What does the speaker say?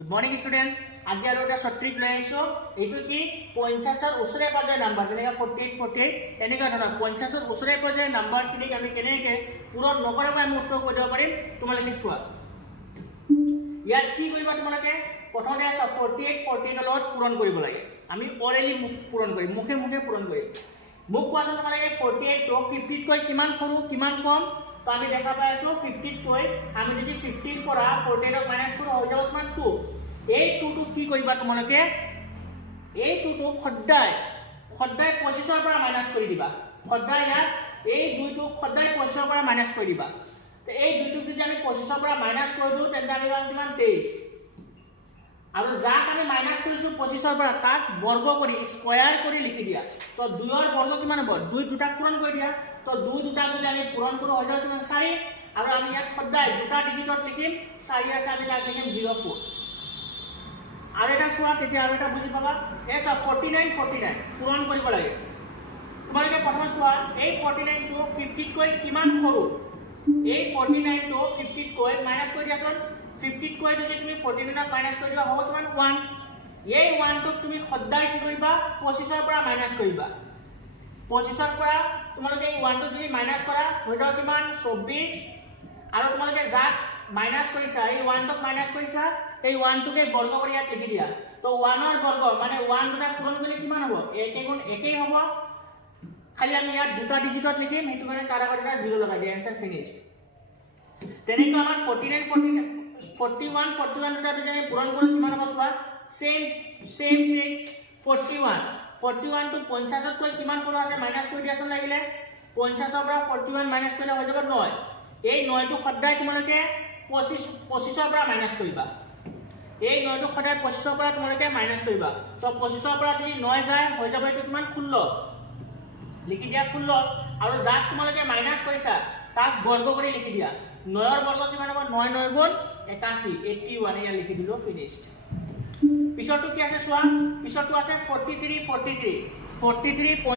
Good morning students. আজি আৰু এটা শৰ্ট ট্ৰিক লৈ আহিছো। এইটো কি 50ৰ ওচৰে পাজৰে নাম্বাৰ যেনেকা 48 48 এনেকা ধৰণৰ 50ৰ ওচৰে পাজৰে নাম্বাৰখিনিক আমি কেনেকৈ পূৰণ নকৰাকৈ আমি উত্তৰ কৈ দিব পাৰিম তোমালোকে চোৱা। ইয়াত কি কৰিবা তোমালোকে প্ৰথমতে আছে 48 48 লগত পূৰণ কৰিব লাগে। আমি অৰেলি পূৰণ কৰিম, মুখে মুখে পূৰণ কৰিম। মুখ কোৱাচোন তোমালোকে 48 টো 50 কৈ কিমান সৰু কিমান কম? তো আমি দেখা পাই আছো 50 কৈ আমি যদি 50 পৰা 48 মাইনাস কৰো হৈ যাব কিমান 2। এই 2 টো কি কৰিবা তোমালোকে এই 2 টো সদায় 25 ৰ পৰা মাইনাস কৰি দিবা। সদায় ইয়াত এই 2 টো সদায় 25 ৰ পৰা মাইনাস কৰি দিবা। তো এই 2 টো যদি আমি 25 ৰ পৰা মাইনাস কৰি দিও তেন্তে আমি পাম কিমান 23। আৰু যাক আমি মাইনাস কৰিছো 25 ৰ পৰা তাক বৰ্গ কৰি স্কয়াৰ কৰি লিখি দিয়া। তো 2 ৰ বৰ্গ কিমান হ'ব? 2 দুটাক পূৰণ কৰি দিয়া। তো 2 দুটাক যদি আমি পূৰণ কৰো হৈ যাব কিমান 4। আৰু আমি ইয়াত সদায় দুটা ডিজিটত লিখিম 4 আছে আমি তাক লিখিম 04। আৰু এটা চোৱা তেতিয়া আৰু এটা বুজি পাবা। এই সব 49 49 পূৰণ কৰিব লাগে। তোমালোকে প্ৰথম চোৱা এই 49 টো 50 কৈ কিমান সৰু? এই 49 টো 50 কৈ মাইনাস কৰি দিয়াচোন। 50 কৈ যদি তুমি 49 মাইনাস কৰি দিবা হ'ব কিমান 1। এই 1 টো তুমি সদায় কি কৰিবা 25 ৰ পৰা মাইনাস কৰিবা। 25 ৰ পৰা তোমালোকে এই 1 টো যদি মাইনাস কৰা হৈ যাব কিমান 24। আৰু তোমালোকে যাক মাইনাস কৰিছা এই 1 টোক মাইনাস কৰিছা এই 1 টোকে বৰ্গ কৰি ইয়াত লিখি দিয়া। তো 1 ৰ বৰ্গ মানে 1 দুটা পূৰণ কৰিলে কিমান হ'ব? 1 গুণ 1 হ'ব। খালি আমি ইয়াত দুটা ডিজিটত লিখিম সেইটো মানে তাৰ আগত এটা 0 লগাই দিয়া। Answer finish. তেনেকৈ আমাৰ 49 41 41 দুটা যদি আমি পূৰণ কৰো কিমান হ'ব চোৱা। সেম ট্ৰিক 41 41 টো 50 তকৈ কিমান সৰু আছে মাইনাস কৰি দিয়াচোন লাগিলে। 50 ৰ পৰা 41 মাইনাস কৰিলে হৈ যাব 9। এই 9 টো সদায় তোমালোকে 25 ৰ পৰা মাইনাস কৰিবা। এই 9 টো সদায় 25 ৰ পৰা তোমালোকে মাইনাস কৰিবা। তো 25 ৰ পৰা যদি 9 যায় হৈ যাব এইটো কিমান 16। লিখি দিয়া 16। আৰু যাক তোমালোকে মাইনাস কৰিছা তাক বৰ্গ কৰি লিখি দিয়া। 9 ৰ বৰ্গ কিমান হ'ব? 9 9 গুণ 81 81 ইয়াত লিখি দিলো ফিনিশড। পিছৰটো কি আছে চোৱা। পিছৰটো আছে 43 43 43